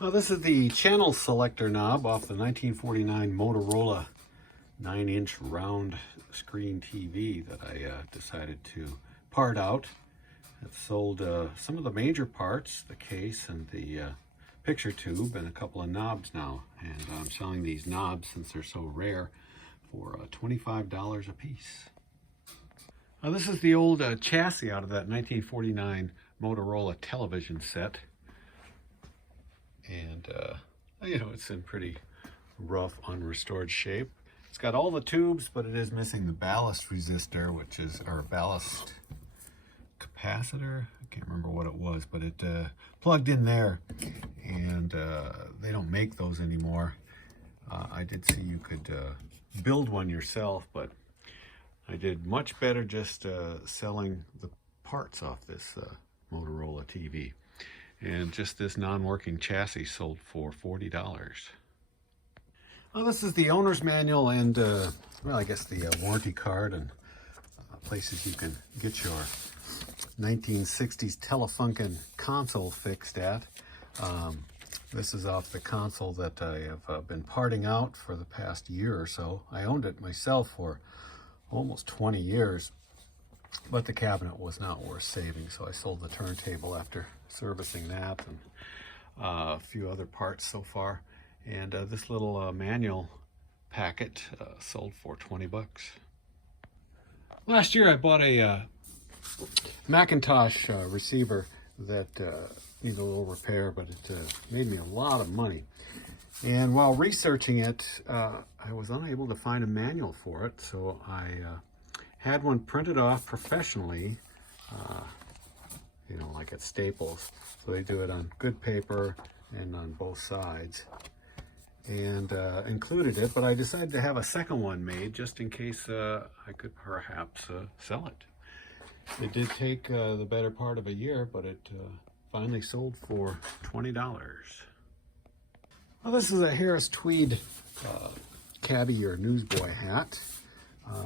This is the channel selector knob off the 1949 Motorola 9-inch round screen TV that I decided to part out. It sold some of the major parts, the case and the picture tube, and a couple of knobs now. And I'm selling these knobs, since they're so rare, for $25 a piece. This is the old chassis out of that 1949 Motorola television set. And, you know, it's in pretty rough, unrestored shape. It's got all the tubes, but it is missing the ballast resistor, which is, or ballast capacitor. I can't remember what it was, but it plugged in there, and they don't make those anymore. I did see you could build one yourself, but I did much better just selling the parts off this Motorola TV. And just this non-working chassis sold for $40. Well, this is the owner's manual and, well, I guess the warranty card and places you can get your 1960s Telefunken console fixed at. This is off the console that I have been parting out for the past year or so. I owned it myself for almost 20 years, but the cabinet was not worth saving, so I sold the turntable after servicing that, and a few other parts so far. And this little manual packet sold for 20 bucks. Last year I bought a Macintosh receiver that needed a little repair, but it made me a lot of money. And while researching it, I was unable to find a manual for it, so I had one printed off professionally, you know, like at Staples. So they do it on good paper and on both sides, and included it, but I decided to have a second one made just in case I could perhaps sell it. It did take the better part of a year, but it finally sold for $20. Well, this is a Harris Tweed cabbie or newsboy hat.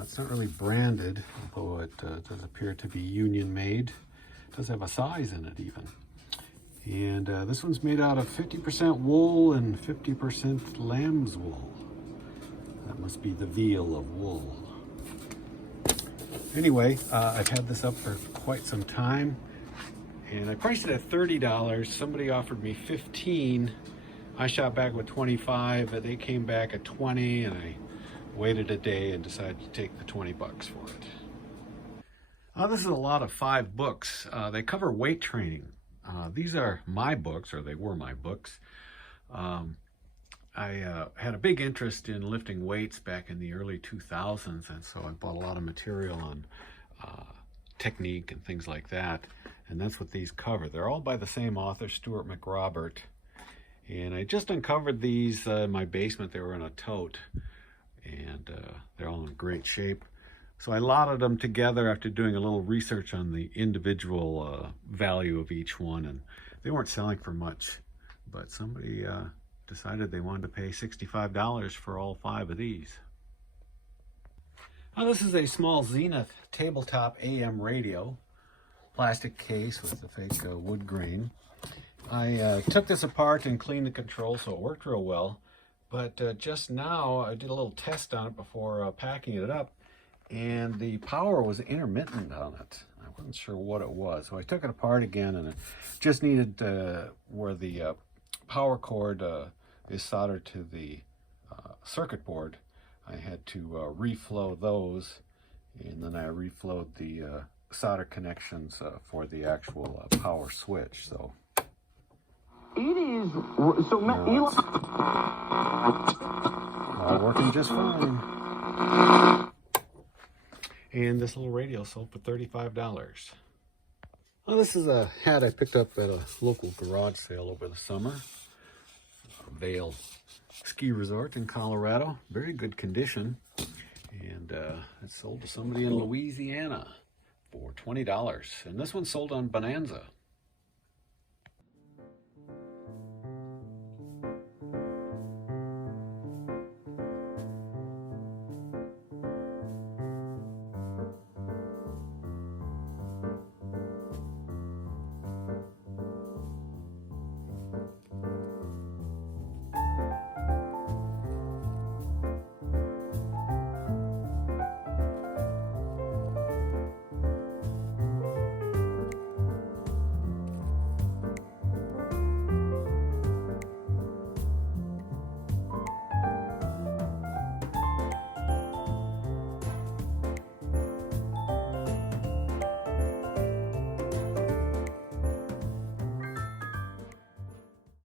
It's not really branded, although it does appear to be union made. It does have a size in it even. And this one's made out of 50% wool and 50% lamb's wool. That must be the veal of wool. Anyway, I've had this up for quite some time, and I priced it at $30. Somebody offered me $15. I shot back with $25, but they came back at $20, and I waited a day and decided to take the 20 bucks for it. This is a lot of 5 books. They cover weight training. These are my books, or they were my books. I had a big interest in lifting weights back in the early 2000s, and so I bought a lot of material on technique and things like that, and that's what these cover. They're all by the same author, Stuart McRobert, and I just uncovered these in my basement. They were in a tote, and they're all in great shape. So I lotted them together after doing a little research on the individual value of each one, and they weren't selling for much, but somebody decided they wanted to pay $65 for all 5 of these. Now, this is a small Zenith tabletop AM radio, plastic case with the fake wood grain. I took this apart and cleaned the controls, so it worked real well, but just now I did a little test on it before packing it up, and the power was intermittent on it. I wasn't sure what it was, so I took it apart again, and it just needed where the power cord is soldered to the circuit board. I had to reflow those, and then I reflowed the solder connections for the actual power switch. So it is so all working just fine. And this little radio sold for $35. Well, this is a hat I picked up at a local garage sale over the summer. Vail Ski Resort in Colorado. Very good condition. And it sold to somebody in Louisiana for $20. And this one sold on Bonanza.